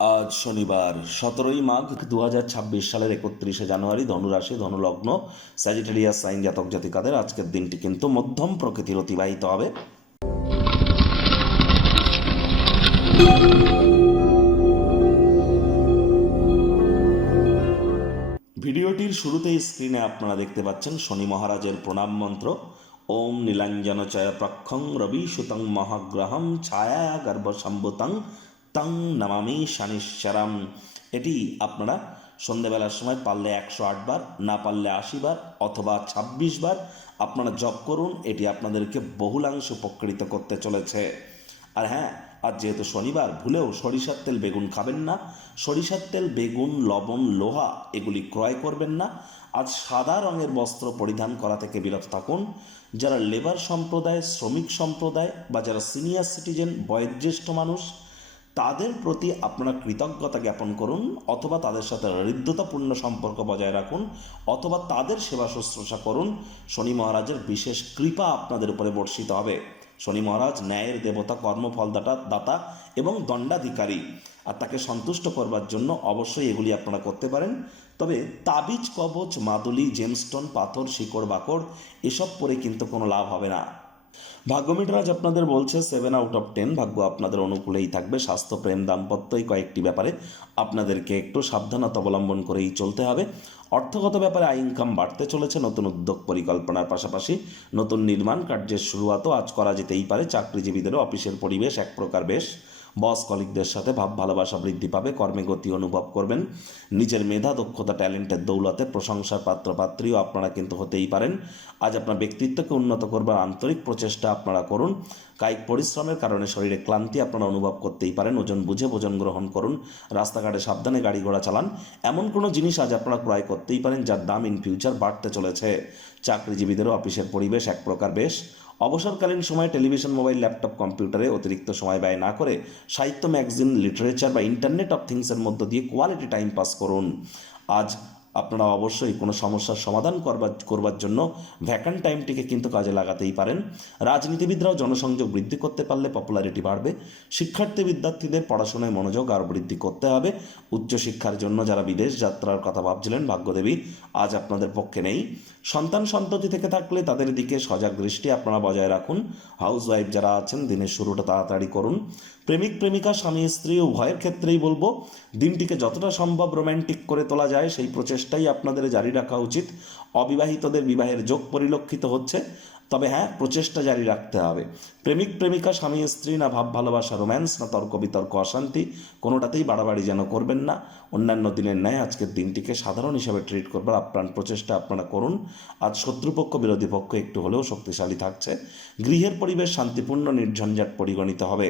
আজ শনিবার 17ই মাঘ 2026 সালের 31শে জানুয়ারি, ধনুরাশি, ধনুলগ্ন, স্যাজিটেরিয়াস সাইন জাতক জাতিকাদের আজকের দিনটি কিন্তু মধ্যম প্রকৃতির অতিবাহিত হবে। ভিডিওটির শুরুতেই স্ক্রিনে আপনারা দেখতে পাচ্ছেন শনি মহারাজের প্রণাম মন্ত্র। ওম নীলাঞ্জন চয় প্রক্ষং রবি সুতং মহাগ্রহম ছায়া গর্ভসম্ভুতং তং নমামি শনিশ্চরম। এটি আপনারা সন্ধ্যেবেলার সময় পারলে 108 বার, না পারলে 80 বার অথবা 26 বার আপনারা জপ করুন। এটি আপনাদেরকে বহুলাংশ উপকৃত করতে চলেছে। আর হ্যাঁ, আজ যেহেতু শনিবার, ভুলেও সরিষার তেল বেগুন খাবেন না। সরিষার তেল বেগুন লবণ লোহা এগুলি ক্রয় করবেন না। আজ সাদা রঙের বস্ত্র পরিধান করা থেকে বিরত থাকুন। যারা লেবার সম্প্রদায়, শ্রমিক সম্প্রদায় বা যারা সিনিয়র সিটিজেন, বয়োজ্যেষ্ঠ মানুষ, তাদের প্রতি আপনারা কৃতজ্ঞতা জ্ঞাপন করুন, অথবা তাদের সাথে হৃদ্যতাপূর্ণ সম্পর্ক বজায় রাখুন, অথবা তাদের সেবা শুশ্রূষা করুন। শনি মহারাজের বিশেষ কৃপা আপনাদের উপরে বর্ষিত হবে। শনি মহারাজ ন্যায়ের দেবতা, কর্মফলদাতা দাতা এবং দণ্ডাধিকারী। আর তাকে সন্তুষ্ট করবার জন্য অবশ্যই এগুলি আপনারা করতে পারেন। তবে তাবিজ, কবচ, মাদুলি, জেমস্টোন, পাথর, শিকড় বাকড় এসব পরে কিন্তু কোনো লাভ হবে না। ভাগ্যমিটার আজ আপনাদের বলছে 7/10, ভাগ্য আপনাদের অনুকূলেই থাকবে। স্বাস্থ্য, প্রেম, দাম্পত্য এই কয়েকটি ব্যাপারে আপনাদেরকে একটু সাবধানতা অবলম্বন করেই চলতে হবে। অর্থগত ব্যাপারে আয় ইনকাম বাড়তে চলেছে। নতুন উদ্যোগ পরিকল্পনার পাশাপাশি নতুন নির্মাণ কার্যের শুরুয়াতও আজ করা যেতেই পারে। চাকরিজীবীদেরও অফিসের পরিবেশ এক প্রকার বেশ। বস কলিগদের সাথে ভাব ভালোবাসা বৃদ্ধি পাবে। কর্মে গতি অনুভব করবেন। নিজের মেধা, দক্ষতা, ট্যালেন্টের দৌলতে প্রশংসার পাত্রপাত্রীও আপনারা কিন্তু হতেই পারেন। আজ আপনার ব্যক্তিত্বকে উন্নত করবার আন্তরিক প্রচেষ্টা আপনারা করুন। কায়িক পরিশ্রমের কারণে শরীরে ক্লান্তি আপনারা অনুভব করতেই পারেন। ওজন বুঝে ভোজন গ্রহণ করুন। রাস্তাঘাটে সাবধানে গাড়ি ঘোড়া চালান। এমন কোনো জিনিস আজ আপনারা ক্রয় করতেই পারেন যার দাম ইন ফিউচার বাড়তে চলেছে। চাকরিজীবীদেরও অফিসের পরিবেশ এক প্রকার বেশ। অবসরকালীন সময় টেলিভিশন, মোবাইল, ল্যাপটপ, কম্পিউটারে অতিরিক্ত সময় ব্যয় না করে সাহিত্য, ম্যাগাজিন, লিটারেচার বা ইন্টারনেট অফ থিংসের মধ্য দিয়ে কোয়ালিটি টাইম পাস করুন। আজ আপনারা অবশ্যই কোনো সমস্যার সমাধান করবার জন্য ভ্যাকান্ট টাইমটিকে কিন্তু কাজে লাগাতেই পারেন। রাজনীতিবিদরাও জনসংযোগ বৃদ্ধি করতে পারলে পপুলারিটি বাড়বে। শিক্ষার্থী বিদ্যার্থীদের পড়াশোনায় মনোযোগ আরও বৃদ্ধি করতে হবে। উচ্চশিক্ষার জন্য যারা বিদেশ যাত্রার কথা ভাবছিলেন, ভাগ্যদেবী আজ আপনাদের পক্ষে নেই। সন্তান সন্ততি থেকে থাকলে তাদের দিকে সজাগ দৃষ্টি আপনারা বজায় রাখুন। হাউস ওয়াইফ যারা আছেন, দিনের শুরুটা তাড়াতাড়ি করুন। প্রেমিক প্রেমিকা, স্বামী স্ত্রী উভয়ের ক্ষেত্রেই বলবো, দিনটিকে যতটা সম্ভব রোম্যান্টিক করে তোলা যায় সেই প্রচেষ্টাই আপনাদের জারি রাখা উচিত। অবিবাহিতদের বিবাহের যোগ পরিলক্ষিত হচ্ছে, তবে হ্যাঁ, প্রচেষ্টা জারি রাখতে হবে। প্রেমিক প্রেমিকা, স্বামী স্ত্রী, না ভাব ভালোবাসা রোম্যান্স, না তর্ক বিতর্ক অশান্তি, কোনোটাতেই বাড়াবাড়ি যেন করবেন না। অন্যান্য দিনের ন্যায় আজকের দিনটিকে সাধারণ হিসাবে ট্রিট করবার আপ্রাণ প্রচেষ্টা আপনারা করুন। আজ শত্রুপক্ষ বিরোধী পক্ষ একটু হলেও শক্তিশালী থাকছে। গৃহের পরিবেশ শান্তিপূর্ণ, নির্ঝঞ্ঝাট পরিগণিত হবে।